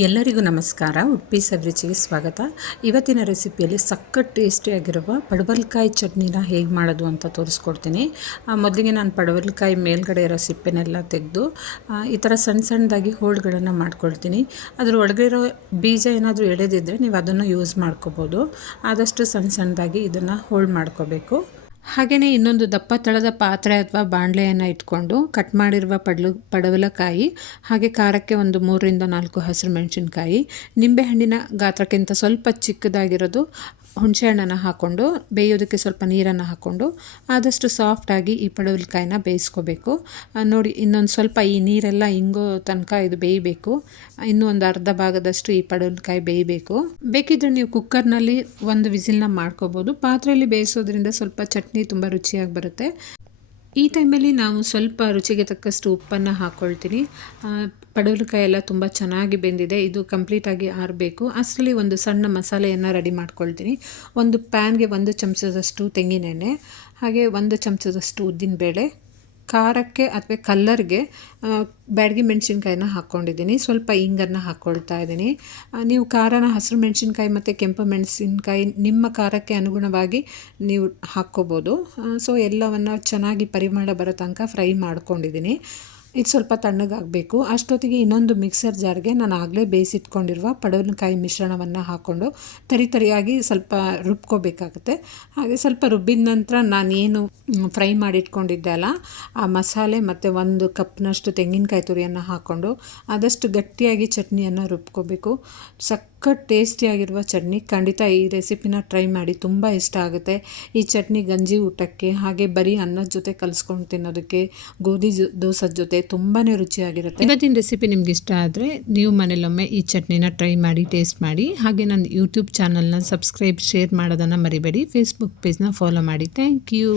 ಎಲ್ಲರಿಗೂ ನಮಸ್ಕಾರ. ಉಡುಪಿ ಸವಿರುಚಿಗೆ ಸ್ವಾಗತ. ಇವತ್ತಿನ ರೆಸಿಪಿಯಲ್ಲಿ ಸಖತ್ ಟೇಸ್ಟಿಯಾಗಿರುವ ಪಡವಲಕಾಯಿ ಚಟ್ನಿನ ಹೇಗೆ ಮಾಡೋದು ಅಂತ ತೋರಿಸ್ಕೊಡ್ತೀನಿ. ಮೊದಲಿಗೆ ನಾನು ಪಡವಲಕಾಯಿ ಮೇಲ್ಗಡೆ ಇರೋ ಸಿಪ್ಪೆನೆಲ್ಲ ತೆಗೆದು ಈ ಥರ ಸಣ್ಣ ಸಣ್ಣದಾಗಿ ಹೋಳುಗಳನ್ನು ಮಾಡ್ಕೊಳ್ತೀನಿ. ಅದರ ಒಳಗೆ ಇರೋ ಬೀಜ ಏನಾದರೂ ಎಳೆದಿದ್ದರೆ ನೀವು ಅದನ್ನು ಯೂಸ್ ಮಾಡ್ಕೋಬೋದು. ಆದಷ್ಟು ಸಣ್ಣ ಸಣ್ಣದಾಗಿ ಇದನ್ನು ಹೋಳು ಮಾಡ್ಕೋಬೇಕು. ಹಾಗೆಯೇ ಇನ್ನೊಂದು ದಪ್ಪ ತಳದ ಪಾತ್ರೆ ಅಥವಾ ಬಾಣಲೆಯನ್ನು ಇಟ್ಕೊಂಡು ಕಟ್ ಮಾಡಿರುವ ಪಡವಲಕಾಯಿ, ಹಾಗೆ ಖಾರಕ್ಕೆ ಒಂದು 3ರಿಂದ 4 ಹಸಿರು ಮೆಣಸಿನ್ಕಾಯಿ, ನಿಂಬೆಹಣ್ಣಿನ ಗಾತ್ರಕ್ಕಿಂತ ಸ್ವಲ್ಪ ಚಿಕ್ಕದಾಗಿರೋದು ಹುಣಸೆಹಣ್ಣನ್ನು ಹಾಕ್ಕೊಂಡು ಬೇಯೋದಕ್ಕೆ ಸ್ವಲ್ಪ ನೀರನ್ನು ಹಾಕ್ಕೊಂಡು ಆದಷ್ಟು ಸಾಫ್ಟಾಗಿ ಈ ಪಡವಲಕಾಯಿನ ಬೇಯಿಸ್ಕೋಬೇಕು. ನೋಡಿ, ಇನ್ನೊಂದು ಸ್ವಲ್ಪ ಈ ನೀರೆಲ್ಲ ಇಂಗೋ ತನಕ ಇದು ಬೇಯಬೇಕು. ಇನ್ನೂ ಒಂದು ಅರ್ಧ ಭಾಗದಷ್ಟು ಈ ಪಡವಲಕಾಯಿ ಬೇಯಬೇಕು. ಬೇಕಿದ್ರೆ ನೀವು ಕುಕ್ಕರ್ನಲ್ಲಿ ಒಂದು ವಿಸಿಲ್ನ ಮಾಡ್ಕೋಬೋದು. ಪಾತ್ರೆಯಲ್ಲಿ ಬೇಯಿಸೋದ್ರಿಂದ ಸ್ವಲ್ಪ ಚಟ್ನಿ ತುಂಬ ರುಚಿಯಾಗಿ ಬರುತ್ತೆ. ಈ ಟೈಮಲ್ಲಿ ನಾವು ಸ್ವಲ್ಪ ರುಚಿಗೆ ತಕ್ಕಷ್ಟು ಉಪ್ಪನ್ನು ಹಾಕ್ಕೊಳ್ತೀನಿ. ಪಡವಲಕಾಯಿ ಎಲ್ಲ ತುಂಬ ಚೆನ್ನಾಗಿ ಬೆಂದಿದೆ. ಇದು ಕಂಪ್ಲೀಟಾಗಿ ಆರಬೇಕು. ಅಷ್ಟರಲ್ಲಿ ಒಂದು ಸಣ್ಣ ಮಸಾಲೆಯನ್ನು ರೆಡಿ ಮಾಡ್ಕೊಳ್ತೀನಿ. ಒಂದು ಪ್ಯಾನ್ಗೆ 1 ಚಮಚದಷ್ಟು ತೆಂಗಿನೆಣ್ಣೆ, ಹಾಗೆ 1 ಚಮಚದಷ್ಟು ಉದ್ದಿನಬೇಳೆ, ಖಾರಕ್ಕೆ ಅಥವಾ ಕಲ್ಲರ್ಗೆ ಬ್ಯಾಡಗಿ ಮೆಣಸಿನ್ಕಾಯಿನ ಹಾಕ್ಕೊಂಡಿದ್ದೀನಿ. ಸ್ವಲ್ಪ ಇಂಗನ್ನು ಹಾಕ್ಕೊಳ್ತಾ ಇದ್ದೀನಿ. ನೀವು ಖಾರನ ಹಸಿರು ಮೆಣಸಿನ್ಕಾಯಿ ಮತ್ತು ಕೆಂಪು ಮೆಣಸಿನ್ಕಾಯಿ ನಿಮ್ಮ ಖಾರಕ್ಕೆ ಅನುಗುಣವಾಗಿ ನೀವು ಹಾಕ್ಕೋಬೋದು. ಸೊ ಎಲ್ಲವನ್ನು ಚೆನ್ನಾಗಿ ಪರಿಮಳ ಬರೋ ತನಕ ಫ್ರೈ ಮಾಡ್ಕೊಂಡಿದ್ದೀನಿ. ಇದು ಸ್ವಲ್ಪ ತಣ್ಣಗಾಗಬೇಕು. ಅಷ್ಟೊತ್ತಿಗೆ ಇನ್ನೊಂದು ಮಿಕ್ಸರ್ ಜಾರ್ಗೆ ನಾನು ಆಗಲೇ ಬೇಯಿಸಿಟ್ಕೊಂಡಿರುವ ಪಡವಲಕಾಯಿ ಮಿಶ್ರಣವನ್ನು ಹಾಕ್ಕೊಂಡು ತರಿಯಾಗಿ ಸ್ವಲ್ಪ ರುಬ್ಕೋಬೇಕಾಗುತ್ತೆ. ಹಾಗೆ ಸ್ವಲ್ಪ ರುಬ್ಬಿದ ನಂತರ ನಾನೇನು ಫ್ರೈ ಮಾಡಿಟ್ಕೊಂಡಿದ್ದೆ ಅಲ್ಲ, ಆ ಮಸಾಲೆ ಮತ್ತು 1 ಕಪ್ನಷ್ಟು ತೆಂಗಿನಕಾಯಿ ತುರಿಯನ್ನು ಹಾಕ್ಕೊಂಡು ಆದಷ್ಟು ಗಟ್ಟಿಯಾಗಿ ಚಟ್ನಿಯನ್ನು ರುಬ್ಕೋಬೇಕು. ಸಖತ್ ಟೇಸ್ಟಿಯಾಗಿರುವ ಚಟ್ನಿ. ಖಂಡಿತ ಈ ರೆಸಿಪಿನ ಟ್ರೈ ಮಾಡಿ, ತುಂಬ ಇಷ್ಟ ಆಗುತ್ತೆ. ಈ ಚಟ್ನಿ ಗಂಜಿ ಊಟಕ್ಕೆ, ಹಾಗೆ ಬರೀ ಅನ್ನದ ಜೊತೆ ಕಲಿಸ್ಕೊಂಡು ತಿನ್ನೋದಕ್ಕೆ, ಗೋಧಿ ದೋಸದ ಜೊತೆ ತುಂಬಾ ರುಚಿಯಾಗಿರುತ್ತೆ. ಇವತ್ತಿನ ರೆಸಿಪಿ ನಿಮ್ಗೆ ಇಷ್ಟ ಆದರೆ ನೀವು ಮನೇಲೊಮ್ಮೆ ಈ ಚಟ್ನಿನ ಟ್ರೈ ಮಾಡಿ, ಟೇಸ್ಟ್ ಮಾಡಿ. ಹಾಗೆ ನನ್ನ ಯೂಟ್ಯೂಬ್ ಚಾನಲ್ನ ಸಬ್ಸ್ಕ್ರೈಬ್, ಶೇರ್ ಮಾಡೋದನ್ನು ಮರಿಬೇಡಿ. ಫೇಸ್ಬುಕ್ ಪೇಜ್ನ ಫಾಲೋ ಮಾಡಿ. Thank you.